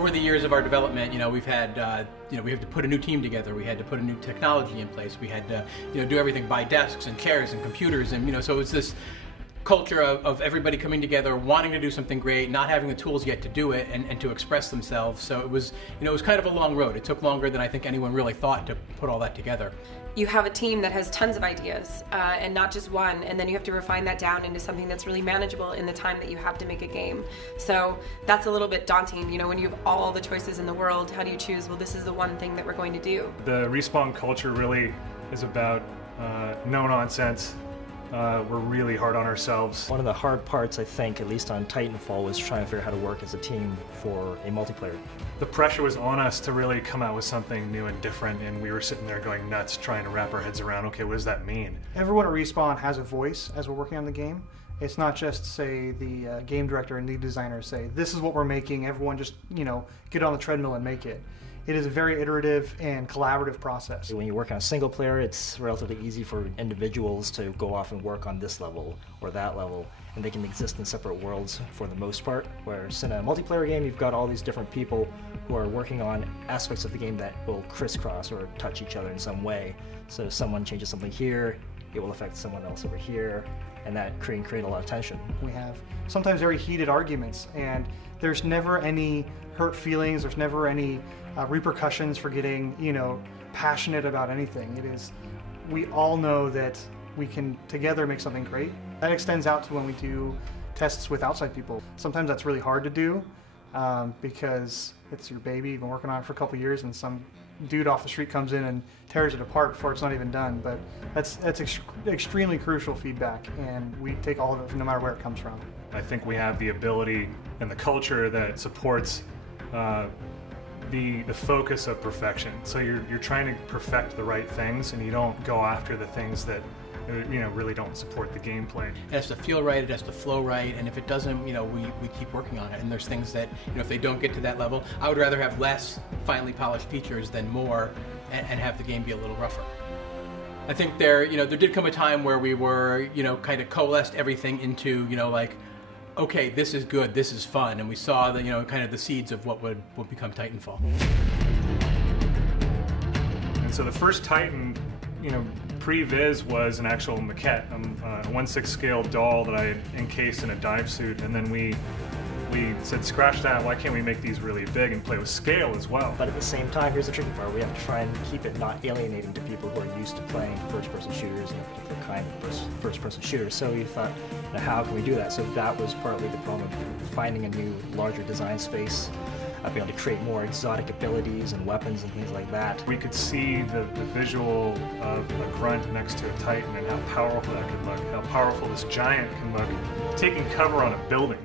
over the years of our development, we've had, we have to put a new team together. We had to put a new technology in place. We had to, do everything, buy desks and chairs and computers, and so it's this culture of everybody coming together, wanting to do something great, not having the tools yet to do it and to express themselves. So it was, it was kind of a long road. It took longer than I think anyone really thought to put all that together. You have a team that has tons of ideas and not just one, and then you have to refine that down into something that's really manageable in the time that you have to make a game. So that's a little bit daunting, when you have all the choices in the world, how do you choose, well, this is the one thing that we're going to do? The Respawn culture really is about no nonsense. We're really hard on ourselves. One of the hard parts, I think, at least on Titanfall, was trying to figure out how to work as a team for a multiplayer. The pressure was on us to really come out with something new and different, and we were sitting there going nuts trying to wrap our heads around, okay, what does that mean? Everyone at Respawn has a voice as we're working on the game. It's not just, say, the game director and lead designer say, this is what we're making, everyone just, get on the treadmill and make it. It is a very iterative and collaborative process. When you work on a single player, it's relatively easy for individuals to go off and work on this level or that level, and they can exist in separate worlds for the most part. Whereas in a multiplayer game, you've got all these different people who are working on aspects of the game that will crisscross or touch each other in some way. So if someone changes something here, it will affect someone else over here, and that can create a lot of tension. We have sometimes very heated arguments, and there's never any hurt feelings, there's never any repercussions for getting, passionate about anything. It is, we all know that we can together make something great. That extends out to when we do tests with outside people. Sometimes that's really hard to do because it's your baby, you've been working on it for a couple years, and some dude off the street comes in and tears it apart before it's not even done. But that's extremely crucial feedback, and we take all of it no matter where it comes from. I think we have the ability and the culture that supports the focus of perfection. So you're trying to perfect the right things, and you don't go after the things that really don't support the gameplay. It has to feel right, it has to flow right, and if it doesn't, we keep working on it. And there's things that, if they don't get to that level, I would rather have less finely polished features than more, and have the game be a little rougher. I think there did come a time where we were, kind of coalesced everything into, like, okay, this is good, this is fun, and we saw the, kind of the seeds of what would become Titanfall. And so the first Titan, pre-viz was an actual maquette, a 1/6 scale doll that I had encased in a dive suit, and then we said, scratch that, why can't we make these really big and play with scale as well? But at the same time, here's the tricky part, we have to try and keep it not alienating to people who are used to playing first-person shooters, particular kind of first-person shooters. So we thought, how can we do that? So that was partly the problem of finding a new, larger design space, being able to create more exotic abilities and weapons and things like that. We could see the visual of a grunt next to a Titan and how powerful that could look, how powerful this giant can look, taking cover on a building.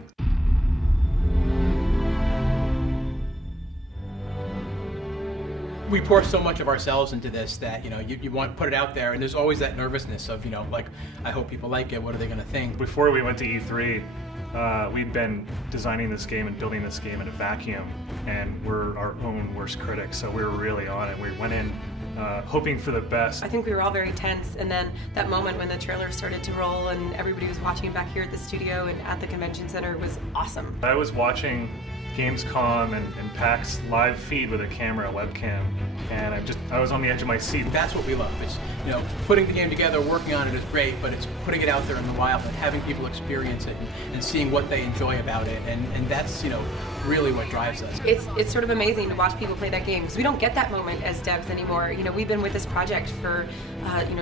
We pour so much of ourselves into this that, you want to put it out there, and there's always that nervousness of, like, I hope people like it, what are they going to think? Before we went to E3, we'd been designing this game and building this game in a vacuum, and we're our own worst critics, so we were really on it. We went in hoping for the best. I think we were all very tense, and then that moment when the trailer started to roll and everybody was watching back here at the studio and at the convention center was awesome. I was watching Gamescom and PAX live feed with a camera, a webcam, and I was on the edge of my seat. That's what we love. It's, putting the game together, working on it is great, but it's putting it out there in the wild and having people experience it and seeing what they enjoy about it, and that's, really what drives us. It's sort of amazing to watch people play that game, because we don't get that moment as devs anymore. We've been with this project for,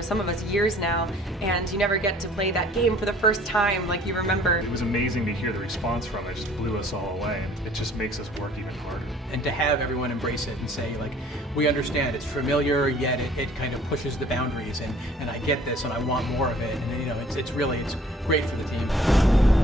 some of us years now, and you never get to play that game for the first time like you remember. It was amazing to hear the response from it. It just blew us all away, and it just makes us work even harder. And to have everyone embrace it and say, like, we understand, it's familiar, yet it kind of pushes the boundaries, and I get this, and I want more of it, and it's great for the team.